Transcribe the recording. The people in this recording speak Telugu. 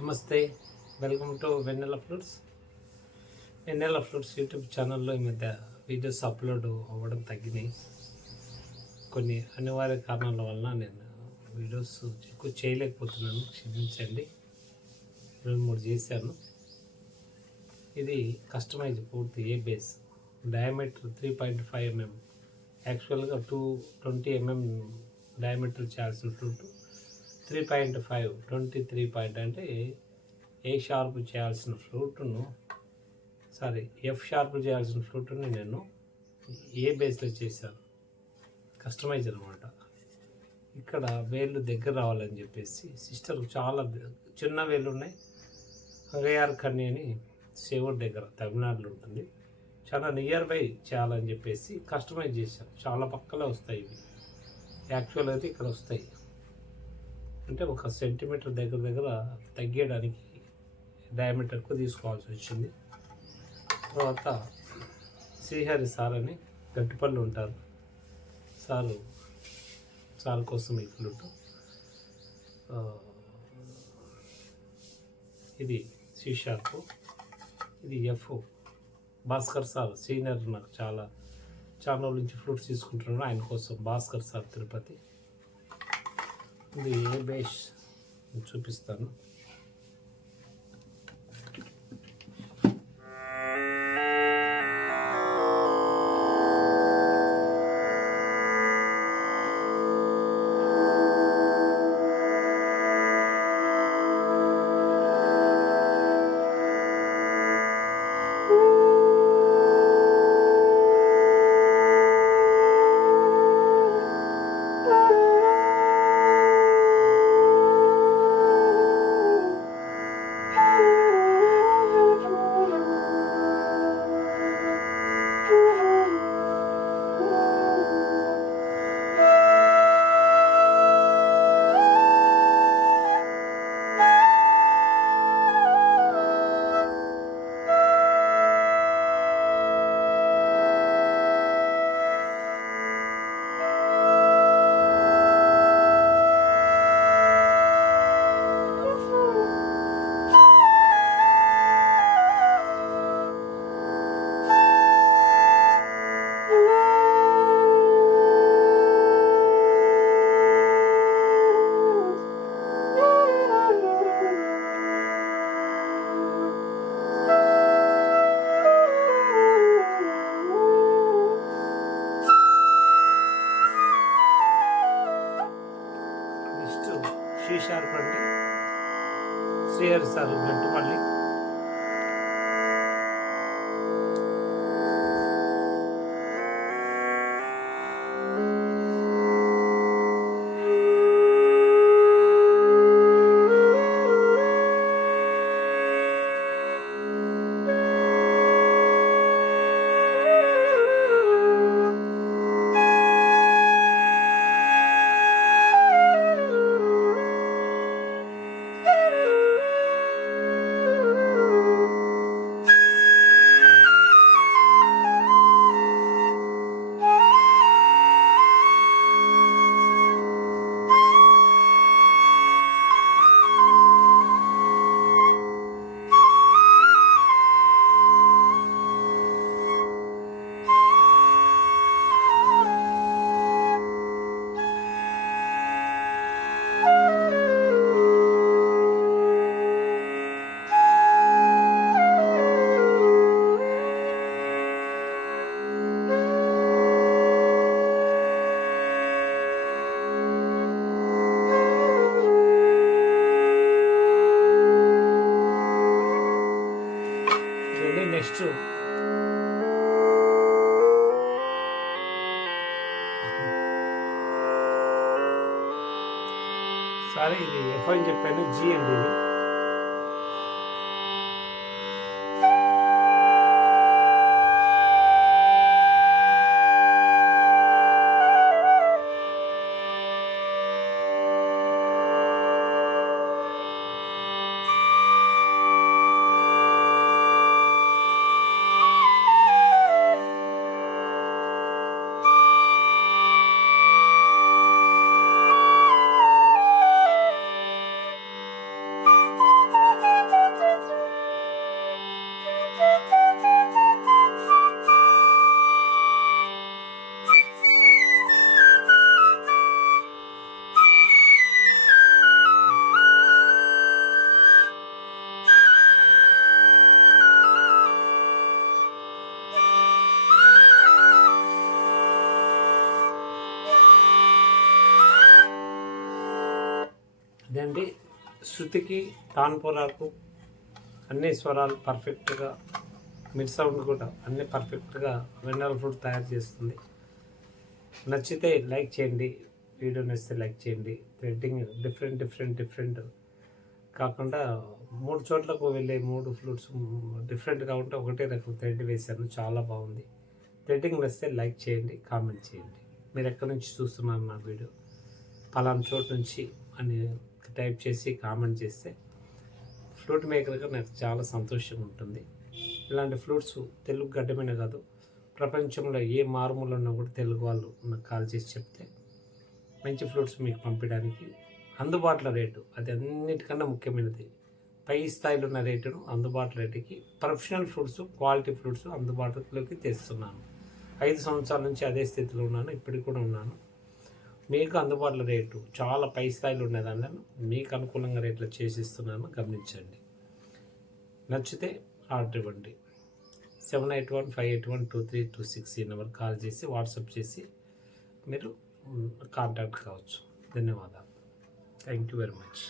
నమస్తే welcome to Vennela flutes. Vennela flutes YouTube ఛానల్లో ఈ మధ్య వీడియోస్ అప్లోడ్ అవ్వడం తగ్గినాయి. కొన్ని అనివార్య కారణాల వలన నేను వీడియోస్ ఎక్కువ చేయలేకపోతున్నాను క్షమించండి. రెండు మూడు చేశాను. ఇది కస్టమైజ్ పూర్తి A base diameter three point five mm యాక్చువల్గా టూ ట్వంటీ ఎంఎం డయామీటర్ చేయాల్సిన flute three point five twenty three point అంటే ఏ షార్ప్ చేయాల్సిన ఫ్రూట్ను సారీ ఎఫ్ షార్ప్ చేయాల్సిన ఫ్లూట్ని నేను ఏ బేస్లో చేశాను. కస్టమైజ్ అనమాట. ఇక్కడ వేళ్ళు దగ్గర రావాలని చెప్పేసి సిస్టర్ చాలా చిన్న వేళ్ళు ఉన్నాయి. రేఆర్ కన్నీ అని శివుడి దగ్గర తమిళనాడులో ఉంటుంది. చాలా నియర్ బై చేయాలని చెప్పేసి కస్టమైజ్ చేశాను. చాలా పక్కలే వస్తాయి ఇవి. యాక్చువల్ అయితే ఇక్కడ వస్తాయి. అంటే ఒక సెంటీమీటర్ దగ్గర దగ్గర తగ్గేయడానికి డయామీటర్కు తీసుకోవాల్సి వచ్చింది. తర్వాత శ్రీహరి సార్ అని గట్టిపల్లి ఉంటారు. సారు సార్ కోసం ఇక్కడ ఇది సి షార్ప్ ఇది ఎఫ్ భాస్కర్ సార్ సీనియర్ నాకు చాలా చాలా నుంచి ఫ్రూట్స్ తీసుకుంటున్నాను ఆయన కోసం భాస్కర్ సార్ తిరుపతి. ఇది ఏ బేస్? చూపిస్తాను. శ్రీ షార్ప్ అంటే శ్రీహరి సార్ గట్టుపల్లి ఇదండి నెక్స్ట్ సరే ఇది ఎఫ్ అని చెప్పాను జీ అండి ఇది అండి శృతికి తాన్పురాకు అన్ని స్వరాలు పర్ఫెక్ట్గా మిడ్ సౌండ్ కూడా. అన్ని పర్ఫెక్ట్గా వెన్నెల ఫ్రూట్ తయారు చేస్తుంది. నచ్చితే లైక్ చేయండి. వీడియో నచ్చితే లైక్ చేయండి. థ్రెడ్డింగ్ డిఫరెంట్ డిఫరెంట్ డిఫరెంట్ కాకుండా మూడు చోట్లకు వెళ్ళే మూడు ఫ్లూట్స్ డిఫరెంట్గా ఉంటే ఒకటే రకం థ్రెడ్ వేశాను. చాలా బాగుంది. థ్రెడ్డింగ్ నచ్చితే లైక్ చేయండి. కామెంట్ చేయండి. మీరు ఎక్కడి నుంచి చూస్తున్నారు నా వీడియో? పలానా చోటు నుంచి అని టైప్ చేసి కామెంట్ చేస్తే ఫ్లూట్ మేకర్గా నాకు చాలా సంతోషంగా ఉంటుంది. ఇలాంటి ఫ్లూట్స్ తెలుగు గడ్డమైన కాదు ప్రపంచంలో ఏ మారుమూల ఉన్నా కూడా తెలుగు వాళ్ళు నాకు కాల్ చేసి చెప్తే మంచి ఫ్లూట్స్ మీకు పంపించడానికి అందుబాటులో రేటు అది అన్నిటికన్నా ముఖ్యమైనది. పై స్థాయిలో ఉన్న రేటును అందుబాటులో రేటుకి ప్రొఫెషనల్ ఫ్రూట్స్ క్వాలిటీ ఫ్రూట్స్ అందుబాటులోకి తెస్తున్నాను. ఐదు సంవత్సరాల నుంచి అదే స్థితిలో ఉన్నాను ఇప్పటికి కూడా ఉన్నాను. మీకు అందుబాటులో రేటు చాలా పై స్థాయిలో ఉండేదాన్ని మీకు అనుకూలంగా రేట్లో చేసిస్తున్నాను గమనించండి. నచ్చితే ఆర్డర్ ఇవ్వండి. Seven eight one five eight one two three two six ఈ నెంబర్ కాల్ చేసి వాట్సాప్ చేసి మీరు కాంటాక్ట్ కావచ్చు. ధన్యవాదాలు. Thank you very much.